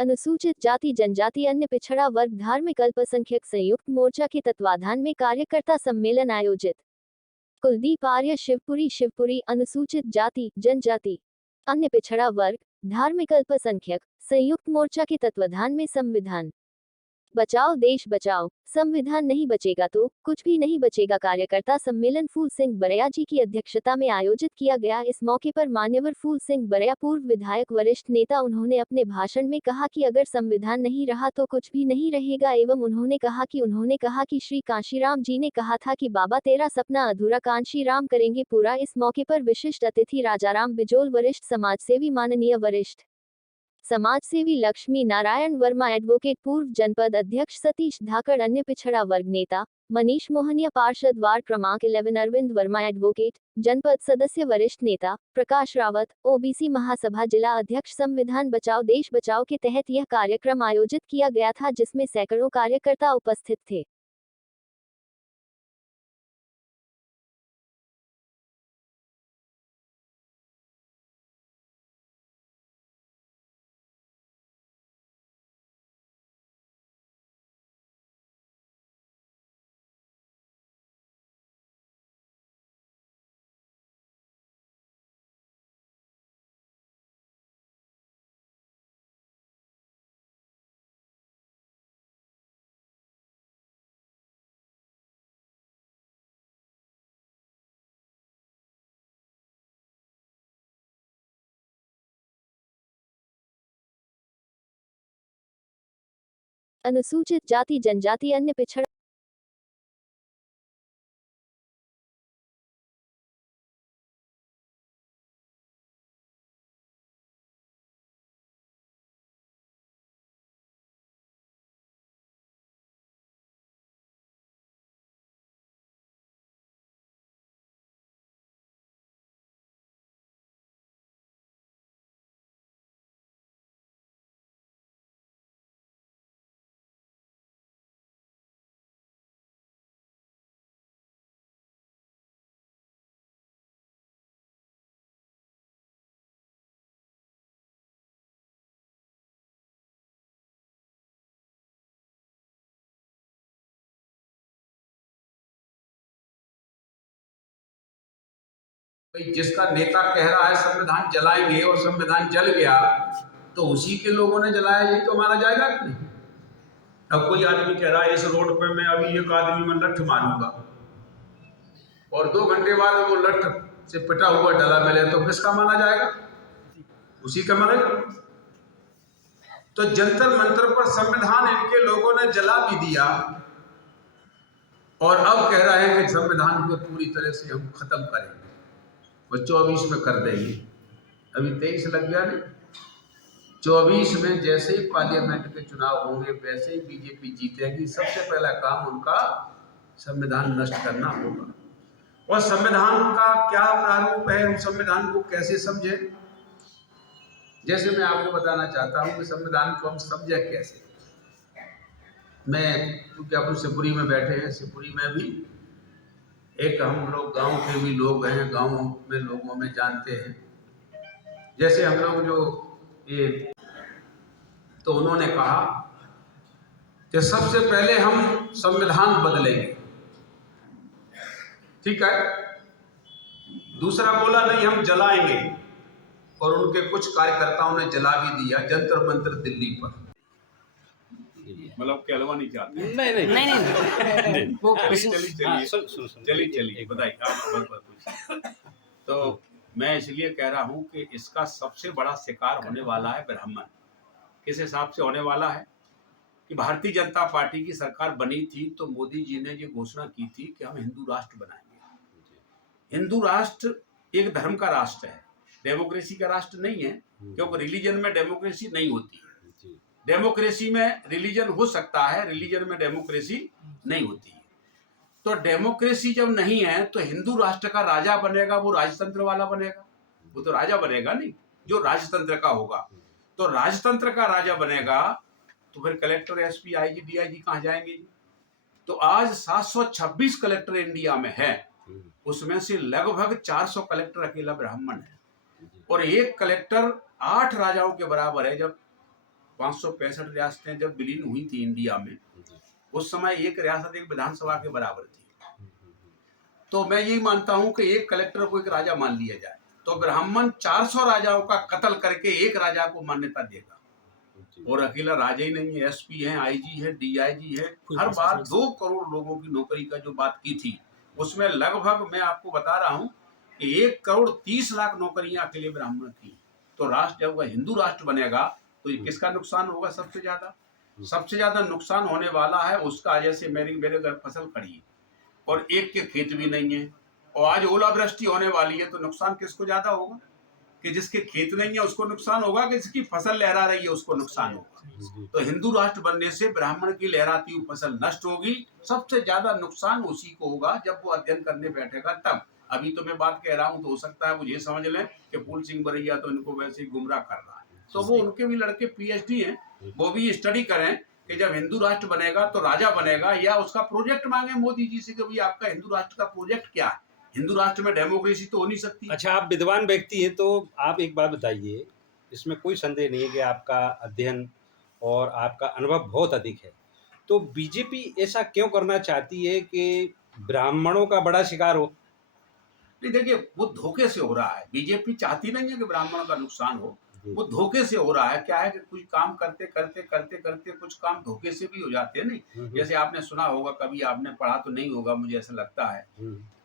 अनुसूचित जाति जनजाति अन्य पिछड़ा वर्ग धार्मिक अल्पसंख्यक संयुक्त मोर्चा के तत्वाधान में कार्यकर्ता सम्मेलन आयोजित। कुलदीप आर्य शिवपुरी अनुसूचित जाति जनजाति अन्य पिछड़ा वर्ग धार्मिक अल्पसंख्यक संयुक्त मोर्चा के तत्वाधान में संविधान बचाओ देश बचाओ, संविधान नहीं बचेगा तो कुछ भी नहीं बचेगा कार्यकर्ता सम्मेलन फूल सिंह बरैया जी की अध्यक्षता में आयोजित किया गया। इस मौके पर मान्यवर फूल सिंह बरैया पूर्व विधायक वरिष्ठ नेता उन्होंने अपने भाषण में कहा कि अगर संविधान नहीं रहा तो कुछ भी नहीं रहेगा एवं उन्होंने कहा कि श्री कांशीराम जी ने कहा था कि बाबा तेरा सपना अधूरा कांशीराम करेंगे पूरा। इस मौके पर विशिष्ट अतिथि राजाराम बिजोल वरिष्ठ समाजसेवी माननीय वरिष्ठ समाजसेवी लक्ष्मी नारायण वर्मा एडवोकेट पूर्व जनपद अध्यक्ष सतीश धाकड़ अन्य पिछड़ा वर्ग नेता मनीष मोहनिया पार्षद वार्ड क्रमांक 11 अरविंद वर्मा एडवोकेट जनपद सदस्य वरिष्ठ नेता प्रकाश रावत ओबीसी महासभा जिला अध्यक्ष संविधान बचाओ देश बचाओ के तहत यह कार्यक्रम आयोजित किया गया था जिसमें सैकड़ों कार्यकर्ता उपस्थित थे। अनुसूचित जाति जनजाति अन्य पिछड़ा जिसका नेता कह रहा है संविधान जलाएंगे और संविधान जल गया तो उसी के लोगों ने जलाया, ये तो माना जाएगा कि नहीं। अब कोई आदमी कह रहा है इस रोड पे मैं अभी एक आदमी में लठ मारूंगा और 2 घंटे बाद वो लठ से पिटा हुआ डला मिले तो किसका माना जाएगा? उसी का मानेगा। तो जंतर मंतर पर संविधान इनके लोगों ने जला भी दिया और अब कह रहे हैं कि संविधान को पूरी तरह से हम खत्म करेंगे, वो 24 में कर देंगे। अभी 23 लग गया नहीं, 24 में जैसे ही पार्लियामेंट के चुनाव होंगे वैसे ही बीजेपी जीतेगी। सबसे पहला काम उनका संविधान नष्ट करना होगा। और संविधान का क्या प्रारूप है, हम संविधान को कैसे समझे, जैसे मैं आपको बताना चाहता हूं कि संविधान को हम समझे कैसे। मैं क्योंकि आप शिवपुरी में बैठे हैं, शिवपुरी में भी एक हम लोग गांव के भी लोग हैं, गांव में लोगों में जानते हैं। जैसे हम लोग जो ये तो उन्होंने कहा कि सबसे पहले हम संविधान बदलेंगे, ठीक है। दूसरा बोला नहीं हम जलाएंगे, और उनके कुछ कार्यकर्ताओं ने जला भी दिया जंतर मंतर दिल्ली पर। मतलब कहलवा नहीं चाहते, नहीं वो चलिए बताइए आप। तो मैं इसलिए कह रहा हूं कि इसका सबसे बड़ा शिकार होने वाला है ब्राह्मण। किस हिसाब से होने वाला है कि भारतीय जनता पार्टी की सरकार बनी थी तो मोदी जी ने ये घोषणा की थी कि हम हिंदू राष्ट्र बनाएंगे। हिंदू राष्ट्र एक धर्म का राष्ट्र है, डेमोक्रेसी का राष्ट्र नहीं है, क्योंकि रिलीजन में डेमोक्रेसी नहीं होती है। डेमोक्रेसी में रिलीजन हो सकता है, रिलीजन में डेमोक्रेसी नहीं होती है। तो डेमोक्रेसी जब नहीं है तो हिंदू राष्ट्र का राजा बनेगा, वो राजतंत्र वाला बनेगा, वो तो राजा बनेगा नहीं जो राजतंत्र का होगा। तो राजतंत्र का राजा बनेगा तो फिर कलेक्टर, एसपी, आईजी, डीआईजी कहाँ जाएंगे? तो आज 726 कलेक्टर इंडिया में है, उसमें से लगभग 400 कलेक्टर अकेला ब्राह्मण है और एक कलेक्टर 8 राजाओं के बराबर है। जब 565 रियासतें जब विलीन हुई थी इंडिया में, उस समय एक रियासत एक विधानसभा के बराबर थी। तो मैं यही मानता हूं कि एक कलेक्टर को एक राजा मान लिया जाए तो ब्राह्मण 400 राजाओं का कत्ल करके एक राजा को मान्यता देगा। और अकेला राजा ही नहीं है, एसपी है, आईजी है, डीआईजी है। हर बार 2 करोड़ लोगों की नौकरी का जो बात की थी, उसमें लगभग मैं आपको बता रहा हूं कि 1 करोड़ 30 लाख नौकरियां अकेले ब्राह्मण की। तो राष्ट्र जब वह हिंदू राष्ट्र बनेगा तो ये किसका नुकसान होगा? सबसे ज्यादा नुकसान होने वाला है उसका। जैसे मेरे घर फसल खड़ी है और एक के खेत भी नहीं है और आज ओलावृष्टि होने वाली है, तो नुकसान किसको ज्यादा होगा? कि जिसके खेत नहीं है उसको नुकसान होगा, कि जिसकी फसल लहरा रही है उसको नुकसान होगा। तो हिंदू राष्ट्र बनने से ब्राह्मण की लहराती हुई फसल नष्ट होगी। सबसे ज्यादा नुकसान उसी को होगा जब वो अध्ययन करने बैठेगा तब। अभी तो मैं बात कह रहा हूं तो हो सकता है मुझे समझ लें कि फूल सिंह बरैया तो इनको वैसे ही गुमराह कर रहा है। तो वो उनके भी लड़के पीएचडी हैं, वो भी स्टडी करें कि जब हिंदू राष्ट्र बनेगा तो राजा बनेगा, या उसका प्रोजेक्ट मांगे मोदी जी से कि भाई आपका हिंदू राष्ट्र का प्रोजेक्ट क्या है। हिंदू राष्ट्र में डेमोक्रेसी तो हो नहीं सकती। अच्छा, आप विद्वान व्यक्ति हैं तो आप एक बात बताइए, इसमें कोई संदेह नहीं है कि आपका अध्ययन और आपका अनुभव बहुत अधिक है, तो बीजेपी ऐसा क्यों करना चाहती है कि ब्राह्मणों का बड़ा शिकार हो? नहीं, देखिए वो धोखे से हो रहा है। बीजेपी चाहती नहीं है कि ब्राह्मणों का नुकसान हो, वो धोखे से हो रहा है। क्या है कि कुछ काम करते करते कुछ काम धोखे से भी हो जाते हैं। नहीं, जैसे आपने सुना होगा, कभी आपने पढ़ा तो नहीं होगा, मुझे ऐसा लगता है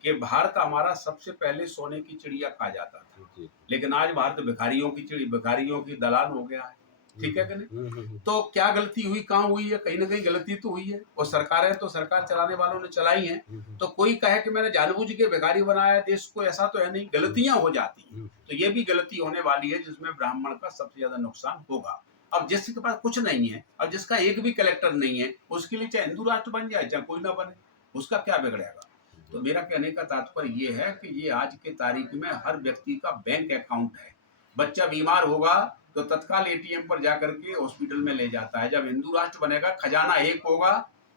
कि भारत हमारा सबसे पहले सोने की चिड़िया कहा जाता था, लेकिन आज भारत भिखारियों की दलाल हो गया है। ठीक है कि नहीं? तो क्या गलती हुई, कहाँ हुई है? कहीं ना कहीं गलती तो हुई है, और सरकारें तो सरकार चलाने वालों ने चलाई हैं। तो कोई कहे कि मैंने जानबूझ के भिखारी बनाया देश को, ऐसा तो है नहीं। गलतियां हो जाती हैं, तो ये भी गलती होने वाली है जिसमें ब्राह्मण का सबसे ज्यादा नुकसान होगा। अब जिसके पास कुछ नहीं है, अब जिसका एक भी कलेक्टर नहीं है, उसके लिए चाहे हिंदू राष्ट्र बन जाए चाहे कोई ना बने, उसका क्या बिगड़ेगा? तो मेरा कहने का तात्पर्य ये है कि ये आज के तारीख में हर व्यक्ति का बैंक अकाउंट है। बच्चा बीमार होगा तो तत्काल एटीएम पर जाकर के हॉस्पिटल में ले जाता है। जब हिंदू राष्ट्र बनेगा, खजाना एक होगा,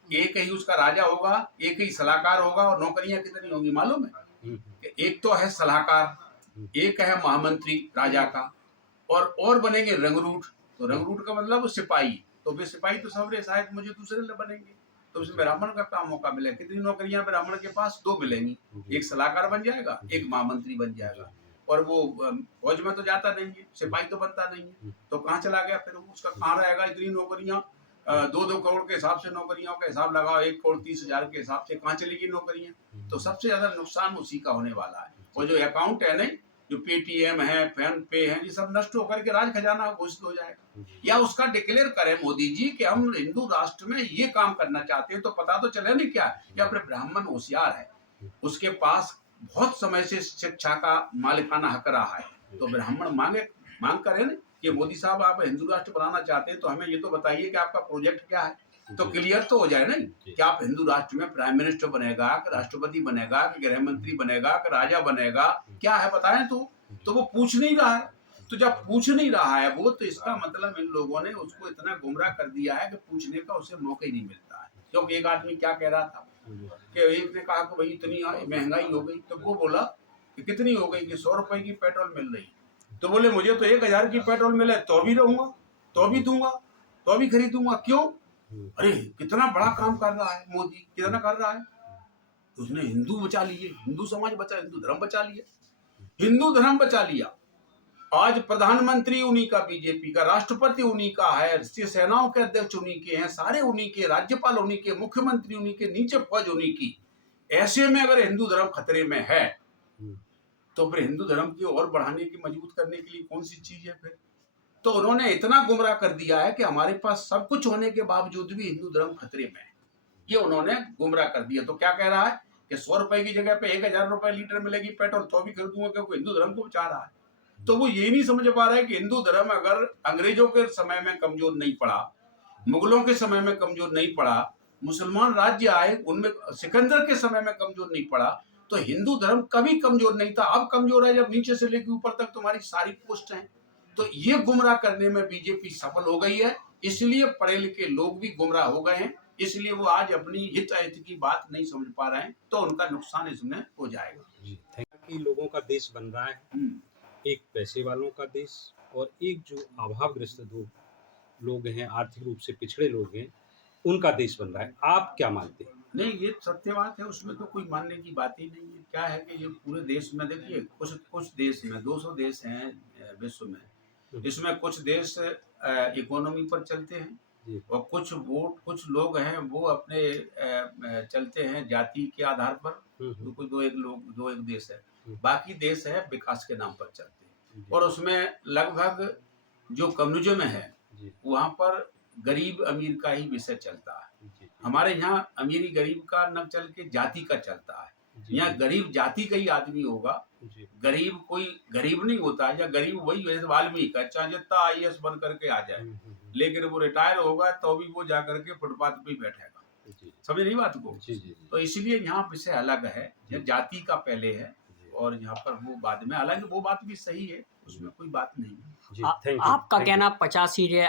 एक ही उसका राजा होगा, एक ही सलाहकार होगा, और नौकरियां कितनी होंगी मालूम है? एक तो है सलाहकार, एक है महामंत्री राजा का, और बनेंगे रंगरूट। तो रंगरूट का मतलब सिपाही। तो वे सिपाही तो सबरे शायद मुझे दूसरे बनेंगे, तो उसमें ब्राह्मण का काम मौका मिलेगा। कितनी नौकरियां ब्राह्मण के पास? 2 मिलेंगी। एक सलाहकार बन जाएगा, एक महामंत्री बन जाएगा। और वो फौज में तो जाता नहीं है, सिपाही तो बनता नहीं है, तो कहाँ चला गया फिर? उसका कहाँ रहेगा? इतनी नौकरियां, 2-2 करोड़ के हिसाब से नौकरियों का हिसाब लगाओ, 1 करोड़ 30,000 के हिसाब से कहाँ चलेगी नौकरियां? तो सबसे ज्यादा नुकसान उसी का होने वाला है। और जो अकाउंट है नहीं, जो पेटीएम है, फोन पे है, ये सब नष्ट होकर के राज खजाना घोषित हो जाएगा। या उसका डिक्लेयर करें मोदी जी कि हम हिंदू राष्ट्र में ये काम करना चाहते हैं, तो पता तो चले नहीं क्या कि अपने ब्राह्मण होशियार है, उसके पास बहुत समय से शिक्षा का मालिकाना हक रहा है, तो ब्राह्मण मांग करें ना कि मोदी साहब आप हिंदू राष्ट्र बनाना चाहते हैं, तो हमें ये तो बताइए कि आपका प्रोजेक्ट क्या है। तो क्लियर तो हो जाए ना कि आप हिंदू राष्ट्र में प्राइम मिनिस्टर बनेगा, कि राष्ट्रपति बनेगा, कि गृह मंत्री बनेगा, कि राजा बनेगा, क्या है बताएं। तो वो पूछ नहीं रहा है। तो जब पूछ नहीं रहा है वो, तो इसका मतलब इन लोगों ने उसको इतना गुमराह कर दिया है कि पूछने का उसे मौका ही नहीं मिलता है। क्योंकि एक आदमी क्या कह रहा था कि एक ने कहा कि भाई इतनी महंगाई हो गई, तो वो बोला कि कितनी हो गई? कि 100 रुपए की पेट्रोल मिल रही। तो बोले मुझे तो 1000 की पेट्रोल मिले तो भी रहूंगा, तो भी दूंगा, तो भी खरीदूंगा। क्यों? अरे कितना बड़ा काम कर रहा है मोदी, कितना कर रहा है। उसने हिंदू बचा लिए, हिंदू समाज बचा, हिंदू धर्म बचा लिया, हिंदू धर्म बचा लिया। आज प्रधानमंत्री उन्हीं का, बीजेपी का, राष्ट्रपति उन्हीं का है, सेनाओं के अध्यक्ष उन्हीं के हैं, सारे उन्हीं के, राज्यपाल उन्हीं के, मुख्यमंत्री उन्हीं के, नीचे फौज उन्हीं की। ऐसे में अगर हिंदू धर्म खतरे में है तो फिर हिंदू धर्म की और बढ़ाने की, मजबूत करने के लिए कौन सी चीज है फिर? तो उन्होंने इतना गुमराह कर दिया है कि हमारे पास सब कुछ होने के बावजूद भी हिंदू धर्म खतरे में है, ये उन्होंने गुमराह कर दिया। तो क्या कह रहा है कि 100 रुपए की जगह पे 1000 रुपए लीटर मिलेगी पेट्रोल तो भी खरीदूंगा, क्योंकि हिंदू धर्म को बचा रहा है। तो वो ये नहीं समझ पा रहा है कि हिंदू धर्म अगर अंग्रेजों के समय में कमजोर नहीं पड़ा, मुगलों के समय में कमजोर नहीं पड़ा, मुसलमान राज्य आए उनमें सिकंदर के समय में कमजोर नहीं पड़ा, तो हिंदू धर्म कभी कमजोर नहीं था। अब कमजोर है जब नीचे से लेकर ऊपर तक तुम्हारी सारी पोस्ट हैं। तो ये गुमराह करने में बीजेपी सफल हो गई है, इसलिए पढ़े लिखे लोग भी गुमराह हो गए हैं, इसलिए वो आज अपनी हित अहित की बात नहीं समझ पा रहे हैं, तो उनका नुकसान इसमें हो जाएगा। कि लोगों का देश बन रहा है, एक पैसे वालों का देश और एक जो अभावग्रस्त लोग लोग हैं, आर्थिक रूप से पिछड़े लोग हैं, उनका देश बन रहा है। आप क्या मानते हैं? नहीं, ये सत्य बात है, उसमें तो कोई मानने की बात ही नहीं है। क्या है कि ये पूरे देश में देखिए, कुछ कुछ देश में 200 देश हैं विश्व में। इसमें कुछ देश इकोनॉमी पर चलते हैं जी। और कुछ लोग हैं वो अपने चलते हैं जाति के आधार पर। तो कोई दो एक देश है, बाकी देश है विकास के नाम पर चलते हैं। जी। और उसमें लगभग जो कम्युनिज्म है जी। वहाँ पर गरीब अमीर का ही विषय चलता है। जी। हमारे यहाँ अमीरी गरीब का न चल के जाति का चलता है। जी। यहाँ गरीब जाति का ही आदमी होगा, जी। गरीब कोई गरीब नहीं होता है, या गरीब वही जैसे वाल्मीकि का, चाहे जितना आईएएस बन करके आ जाए, लेकिन वो रिटायर होगा तो भी वो जा करके फुटपाथ पे ही बैठेगा। जी। समझे नहीं बात को? जी। जी। तो इसीलिए यहाँ विषय अलग है, जी। जाति का पहले है जी। और यहाँ पर वो बाद में। हालांकि वो बात भी सही है, उसमें कोई बात नहीं है। जी, थैंक यू। आपका थैंक कहना यू। 50 सीटें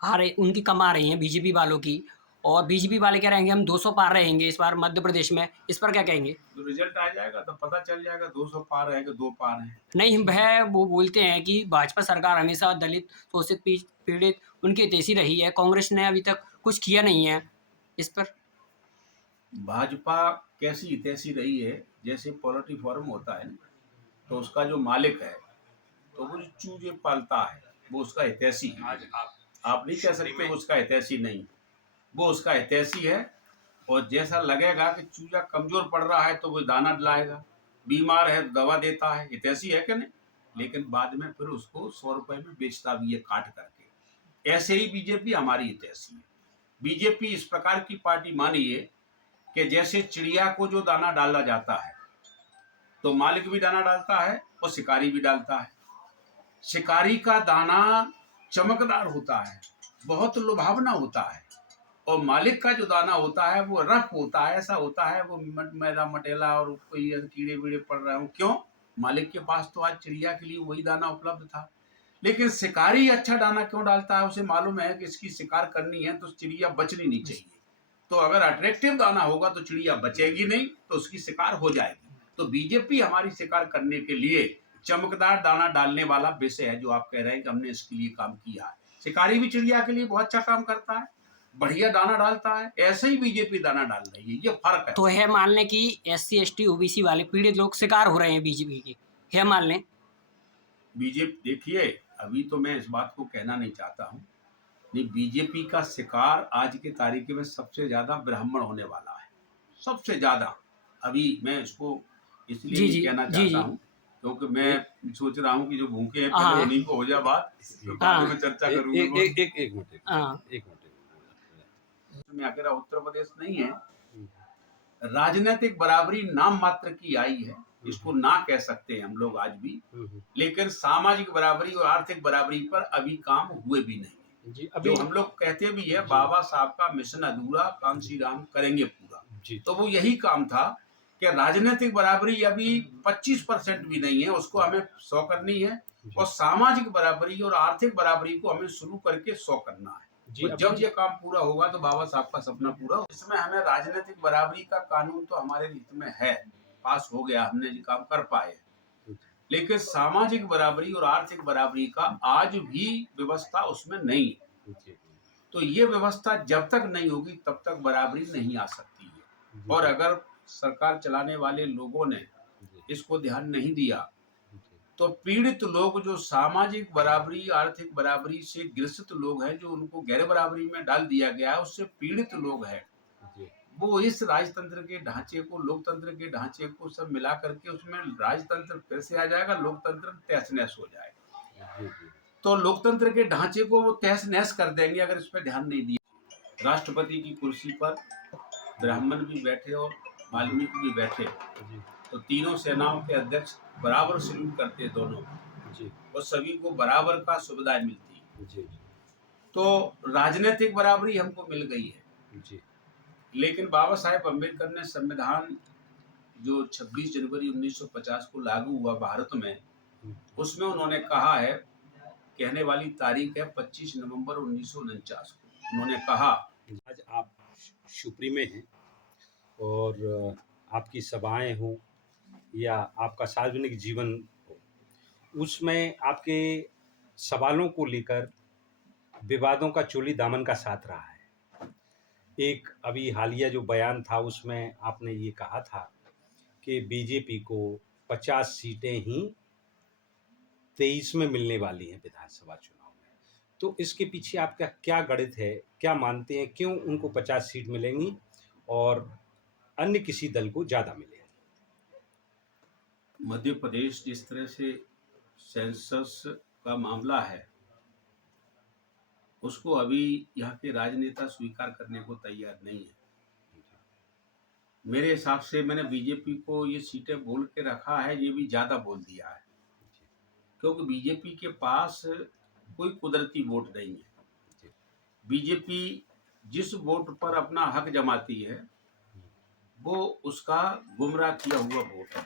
हारे उनकी कम आ रही हैं बीजेपी वालों की, और बीजेपी वाले कह रहे हैं कि हम 200 पार रहेंगे इस बार मध्य प्रदेश में, इस पर क्या कहेंगे? तो रिजल्ट आ जाएगा तो पता चल जाएगा 200 पार है कि 2 पार है। नहीं, वह वो बोलते हैं कि भाजपा सरकार हमेशा दलित, शोषित, पीड़ित उनकी हितैषी रही है, कांग्रेस ने अभी तक कुछ किया नहीं है इस पर। भाजपा कैसी हितैषी रही है, जैसे पोल्ट्री फार्म होता है ना, तो उसका जो मालिक है तो वो जो चूजे पालता है वो उसका हितैषी है। आप नहीं कह सकते वो उसका हितैषी नहीं, वो उसका हितैषी है। और जैसा लगेगा कि चूजा कमजोर पड़ रहा है तो वो दाना दिलाएगा, बीमार है तो दवा देता है, हितैषी है कि नहीं। लेकिन बाद में फिर उसको 100 रुपए में बेचता भी है काट करके। ऐसे ही बीजेपी हमारी हितैषी है। बीजेपी इस प्रकार की पार्टी मानिए कि जैसे चिड़िया को जो दाना डाला जाता है तो मालिक भी दाना डालता है और शिकारी भी डालता है। शिकारी का दाना चमकदार होता है, बहुत लुभावना होता है, और मालिक का जो दाना होता है वो रफ होता है, ऐसा होता है वो मैला मटेला और कोई कीड़े वीड़े पड़ रहे हो। क्यों? मालिक के पास तो आज चिड़िया के लिए वही दाना उपलब्ध था। लेकिन शिकारी अच्छा दाना क्यों डालता है? उसे मालूम है कि इसकी शिकार करनी है तो चिड़िया बचनी नहीं चाहिए। तो अगर अट्रैक्टिव दाना होगा तो चिड़िया बचेगी नहीं, तो उसकी शिकार हो जाएगी। तो बीजेपी हमारी शिकार करने के लिए चमकदार दाना डालने वाला विषय है जो आप कह रहे हैं कि हमने इसके लिए काम किया है। शिकारी भी चिड़िया के लिए बहुत अच्छा काम करता है, बढ़िया दाना डालता है, ऐसे ही बीजेपी दाना डाल रही है। ये फर्क है। तो है मान लें कि SC ST OBC वाले पीड़ित लोग शिकार हो रहे हैं बीजेपी के, है मान लें? बीजेपी देखिए, अभी तो मैं इस बात को कहना नहीं चाहता हूँ, नहीं, बीजेपी का शिकार आज की तारीख में सबसे ज्यादा ब्राह्मण होने वाला है, सबसे ज्यादा। अभी मैं इसको इसलिए जी नहीं जी कहना जी चाहता जी। हूँ क्योंकि मैं सोच रहा हूँ कि जो भूखे हैं हाँ। पहले उन्हीं को हो जाए बात, तो बाद में चर्चा करूंगा। एक मिनट। हाँ। में अकेला उत्तर प्रदेश नहीं है, राजनीतिक बराबरी नाम मात्र की आई है, इसको ना कह सकते हैं हम लोग आज भी, लेकिन सामाजिक बराबरी और आर्थिक बराबरी पर अभी काम हुए भी नहीं। जी, जो हम लोग कहते भी है बाबा साहब का मिशन अधूरा, कांसी राम करेंगे पूरा। जी। तो वो यही काम था कि राजनीतिक बराबरी अभी 25% भी नहीं है, उसको हमें 100 करनी है, और सामाजिक बराबरी और आर्थिक बराबरी को हमें शुरू करके 100 करना है। तो जब ये काम पूरा होगा तो बाबा साहब का सपना पूरा होगा। इसमें हमें राजनीतिक बराबरी का कानून तो हमारे हित में है, पास हो गया, हमने ये काम कर पाए, लेकिन सामाजिक बराबरी और आर्थिक बराबरी का आज भी व्यवस्था उसमें नहीं है। तो ये व्यवस्था जब तक नहीं होगी तब तक बराबरी नहीं आ सकती है। और अगर सरकार चलाने वाले लोगों ने इसको ध्यान नहीं दिया तो पीड़ित लोग जो सामाजिक बराबरी आर्थिक बराबरी से ग्रसित लोग हैं, जो उनको गैर बराबरी में डाल दिया गया है, उससे पीड़ित लोग हैं, वो इस राजतंत्र के ढांचे को, लोकतंत्र के ढांचे को सब मिला करके उसमें राजतंत्र फिर से आ जाएगा, लोकतंत्र तहस नहस हो जाएगा। तो लोकतंत्र के ढांचे को वो तहस नहस कर देंगे अगर इस पर ध्यान नहीं दिया। राष्ट्रपति की कुर्सी पर ब्राह्मण भी बैठे और वाल्मीकि भी बैठे, तो तीनों सेनाओं के अध्यक्ष बराबर सल्यूट करते दोनों जी, और सभी को बराबर का सुविधाएं मिलती जी। तो राजनीतिक बराबरी हमको मिल गई है जी। लेकिन बाबा साहेब अम्बेडकर ने संविधान जो 26 जनवरी 1950 को लागू हुआ भारत में, उसमें उन्होंने कहा है, कहने वाली तारीख है 25 नवंबर 1949 को, उन्होंने कहा, आज आप शिवपुरी में हैं और आपकी सभाएं हों या आपका सार्वजनिक जीवन हो, उसमें आपके सवालों को लेकर विवादों का चोली दामन का साथ रहा है। एक अभी हालिया जो बयान था उसमें आपने ये कहा था कि बीजेपी को 50 सीटें ही 23 में मिलने वाली हैं विधानसभा चुनाव में। तो इसके पीछे आपका क्या गणित है? क्या मानते हैं क्यों उनको 50 सीट मिलेंगी और अन्य किसी दल को ज़्यादा मिलेंगी? मध्य प्रदेश जिस तरह से सेंसस का मामला है, उसको अभी यहाँ के राजनेता स्वीकार करने को तैयार नहीं है। मेरे हिसाब से मैंने बीजेपी को ये सीटें बोल के रखा है, ये भी ज़्यादा बोल दिया है, क्योंकि बीजेपी के पास कोई कुदरती वोट नहीं है। बीजेपी जिस वोट पर अपना हक जमाती है वो उसका गुमराह किया हुआ वोट है।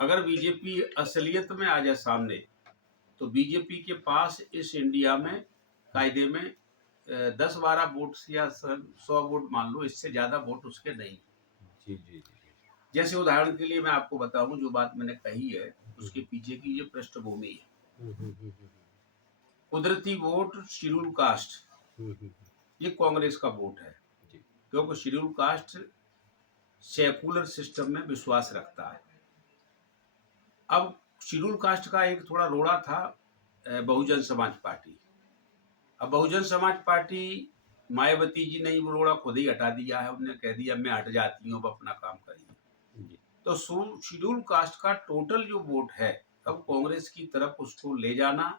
अगर बीजेपी असलियत में आ जाए सामने, तो बीजेपी के पास इस इंडिया में कायदे में 10-12 वोट या 100 वोट मान लो, इससे ज़्यादा वोट उसके नहीं। जी जी जी जैसे उदाहरण के लिए मैं आपको बताऊं, जो बात मैंने कही है उसके पीछे की ये पृष्ठभूमि है। कुदरती वोट शेड्यूल कास्ट, ये कांग्रेस का वोट है, क्योंकि शेड्यूल कास्ट सेकुलर सिस्टम में विश्वास रखता है। अब शेड्यूल कास्ट का एक थोड़ा रोड़ा था बहुजन समाज पार्टी। अब बहुजन समाज पार्टी, मायावती जी ने वो रोड़ा खुद ही हटा दिया है। उन्होंने कह दिया मैं हट जाती हूँ, अब अपना काम करिए। तो शेड्यूल कास्ट का टोटल जो वोट है, अब कांग्रेस की तरफ उसको ले जाना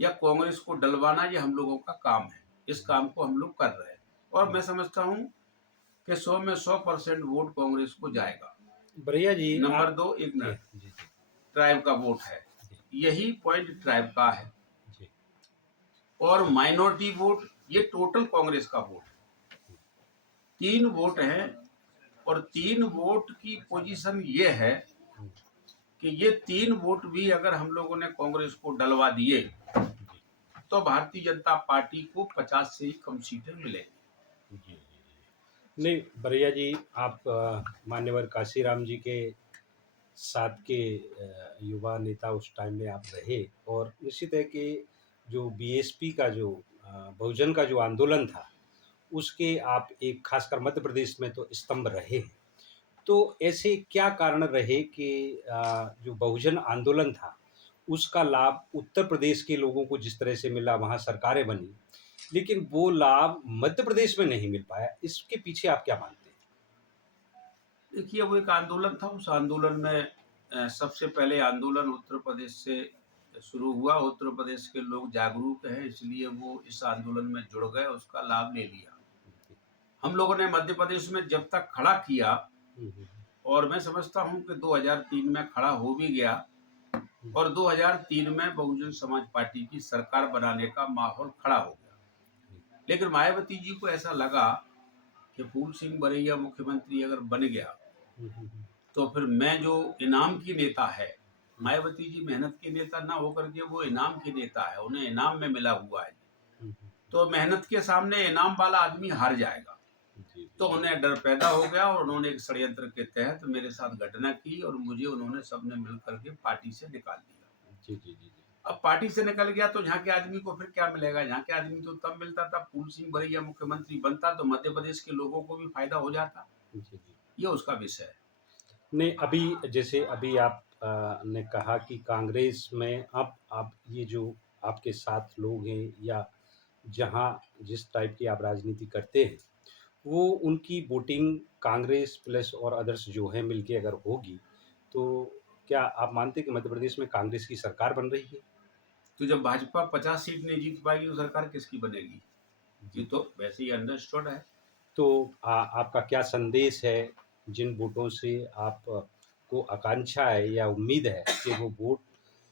या कांग्रेस को डलवाना, ये हम लोगों का काम है। इस काम को हम लोग कर रहे हैं और मैं समझता हूँ कि 100 में 100% वोट कांग्रेस को जाएगा। बढ़िया जी। नंबर 2, एक मिनट, ट्राइब का वोट है, यही पॉइंट ट्राइब का है। और माइनॉरिटी वोट, ये टोटल कांग्रेस का वोट है। 3 वोट हैं और 3 वोट की पोजीशन ये है कि ये 3 वोट भी अगर हम लोगों ने कांग्रेस को डलवा दिए तो भारतीय जनता पार्टी को 50 से ही कम सीटें मिलेंगी। नहीं बढ़िया जी, आप मान्यवर काशीराम जी के साथ के युवा नेता उस टाइम में आप रहे और निश्चित है कि जो बीएसपी का जो बहुजन का जो आंदोलन था उसके आप एक खासकर मध्य प्रदेश में तो स्तंभ रहे हैं। तो ऐसे क्या कारण रहे कि जो बहुजन आंदोलन था उसका लाभ उत्तर प्रदेश के लोगों को जिस तरह से मिला, वहाँ सरकारें बनी, लेकिन वो लाभ मध्य प्रदेश में नहीं मिल पाया? इसके पीछे आप क्या मानते हैं? देखिए, वो एक आंदोलन था। उस आंदोलन में सबसे पहले आंदोलन उत्तर प्रदेश से शुरू हुआ। उत्तर प्रदेश के लोग जागरूक हैं, इसलिए वो इस आंदोलन में जुड़ गए, उसका लाभ ले लिया। हम लोगों ने मध्य प्रदेश में जब तक खड़ा किया, और मैं समझता हूं कि 2003 में खड़ा हो भी गया, और 2003 में बहुजन समाज पार्टी की सरकार बनाने का माहौल खड़ा हो गया। लेकिन मायावती जी को ऐसा लगा कि फूल सिंह बरैया मुख्यमंत्री अगर बन गया तो फिर मैं जो इनाम की नेता है, मायावती जी मेहनत के नेता ना होकर के वो इनाम के नेता है, उन्हें इनाम में मिला हुआ है, तो मेहनत के सामने इनाम वाला आदमी हार जाएगा। तो उन्हें डर पैदा हो गया और उन्होंने एक षड्यंत्र के तहत मेरे साथ घटना की और मुझे उन्होंने सबने मिल करके पार्टी से निकाल दिया। जी जी जी। अब पार्टी से निकल गया तो यहाँ के आदमी को फिर क्या मिलेगा? यहाँ के आदमी तो तब मिलता था फूल सिंह बरैया मुख्यमंत्री बनता तो मध्य प्रदेश के लोगों को भी फायदा हो जाता। ये उसका विषय है। नहीं, अभी जैसे अभी आप ने कहा कि कांग्रेस में अब आप ये जो आपके साथ लोग हैं या जहाँ जिस टाइप की आप राजनीति करते हैं, वो उनकी वोटिंग कांग्रेस प्लस और अदर्स जो हैं मिलके अगर होगी, तो क्या आप मानते हैं कि मध्य प्रदेश में कांग्रेस की सरकार बन रही है? तो जब भाजपा 50 सीट नहीं जीत पाएगी तो सरकार किसकी बनेगी? ये तो वैसे ही अंडरस्टूड है। तो आपका क्या संदेश है जिन वोटों से आप को आकांक्षा है या उम्मीद है कि वो वोट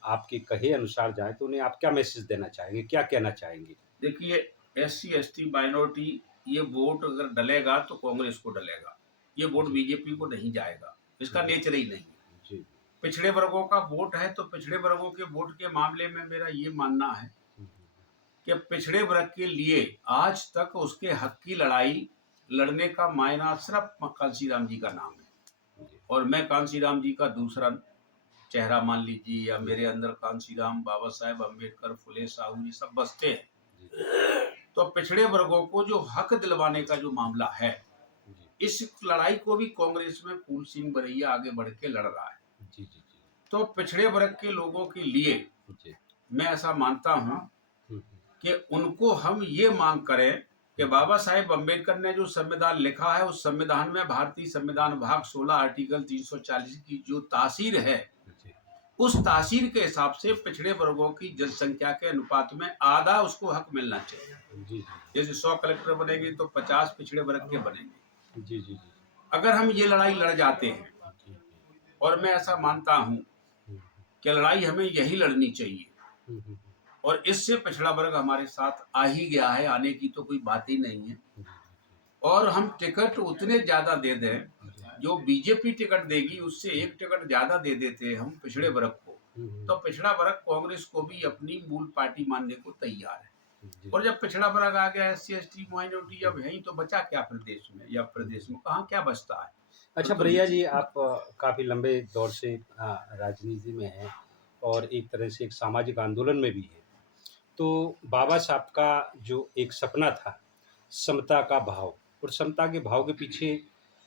आपके कहे अनुसार जाए, तो उन्हें आप क्या मैसेज देना चाहेंगे, क्या कहना चाहेंगे? देखिए, SC ST माइनॉरिटी, ये वोट अगर डलेगा तो कांग्रेस को डलेगा, ये वोट बीजेपी को नहीं जाएगा, इसका नेचर ही नहीं। जी। पिछड़े वर्गों का वोट है तो पिछड़े वर्गों के वोट के मामले में मेरा ये मानना है कि पिछड़े वर्ग के लिए आज तक उसके हक की लड़ाई लड़ने का मायना सिर्फ कांशीराम जी का नाम है, और मैं कांशीराम जी का दूसरा चेहरा मान लीजिए, या मेरे अंदर कांशीराम, बाबा साहेब अम्बेडकर, फुले साहू, ये सब बसते हैं। तो पिछड़े वर्गों को जो हक दिलवाने का जो मामला है, जी इस लड़ाई को भी कांग्रेस में फूल सिंह बरैया आगे बढ़ के लड़ रहा है। जी जी जी तो पिछड़े वर्ग के लोगों के लिए जी मैं ऐसा मानता हूं हम्म, कि उनको हम ये मांग करें कि बाबा साहेब अम्बेडकर ने जो संविधान लिखा है, उस संविधान में भारतीय संविधान भाग 16 आर्टिकल 340 की जो तासीर है, जी उस तासीर के हिसाब से पिछड़े वर्गों की जनसंख्या के अनुपात में आधा उसको हक मिलना चाहिए। जी जैसे 100 कलेक्टर बनेंगे तो 50 पिछड़े वर्ग के बनेंगे। जी जी जी अगर हम ये लड़ाई लड़ जाते हैं, जी और मैं ऐसा मानता हूं कि लड़ाई हमें यही लड़नी चाहिए, हम्म, और इससे पिछड़ा वर्ग हमारे साथ आ ही गया है, आने की तो कोई बात ही नहीं है। और हम टिकट उतने ज्यादा दे दें, जो बीजेपी टिकट देगी उससे एक टिकट ज्यादा दे देते हम पिछड़े वर्ग को, तो पिछड़ा वर्ग कांग्रेस को भी अपनी मूल पार्टी मानने को तैयार है। और जब पिछड़ा वर्ग आ गया, SC ST माइनॉरिटी, अब यही तो बचा क्या प्रदेश में, या प्रदेश में कहाँ क्या बचता है। अच्छा तो भैया जी, आप काफ़ी लंबे दौर से राजनीति में हैं और एक तरह से एक सामाजिक आंदोलन में भी हैं। तो बाबा साहब का जो एक सपना था, समता का भाव, और समता के भाव के पीछे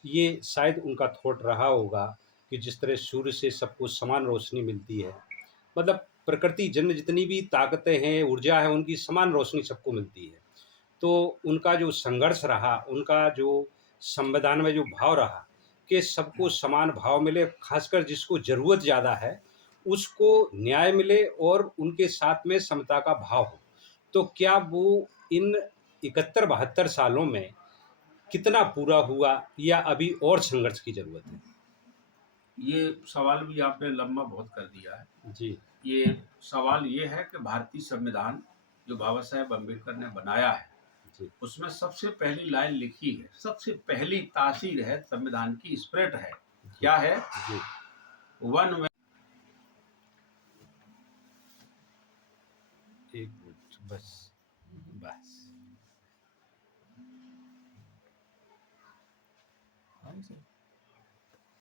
ये शायद उनका थॉट रहा होगा कि जिस तरह सूर्य से सबको समान रोशनी मिलती है, मतलब प्रकृति जन्य जितनी भी ताकतें हैं, ऊर्जा है, उनकी समान रोशनी सबको मिलती है। तो उनका जो संघर्ष रहा, उनका जो संविधान में जो भाव रहा कि सबको समान भाव मिले, खासकर जिसको ज़रूरत ज़्यादा है, उसको न्याय मिले और उनके साथ में समता का भाव हो। तो क्या वो इन 71-72 सालों में कितना पूरा हुआ या अभी और संघर्ष की ज़रूरत है? ये सवाल भी आपने लंबा बहुत कर दिया है। जी, ये सवाल ये है कि भारतीय संविधान जो बाबा साहेब अम्बेडकर ने बनाया है, जी, उसमें सबसे पहली लाइन लिखी है, सबसे पहली तासीर है, संविधान की स्पिरिट है, जी, क्या है? जी। वन। 1 मिनट बस, बस। हाँ सर।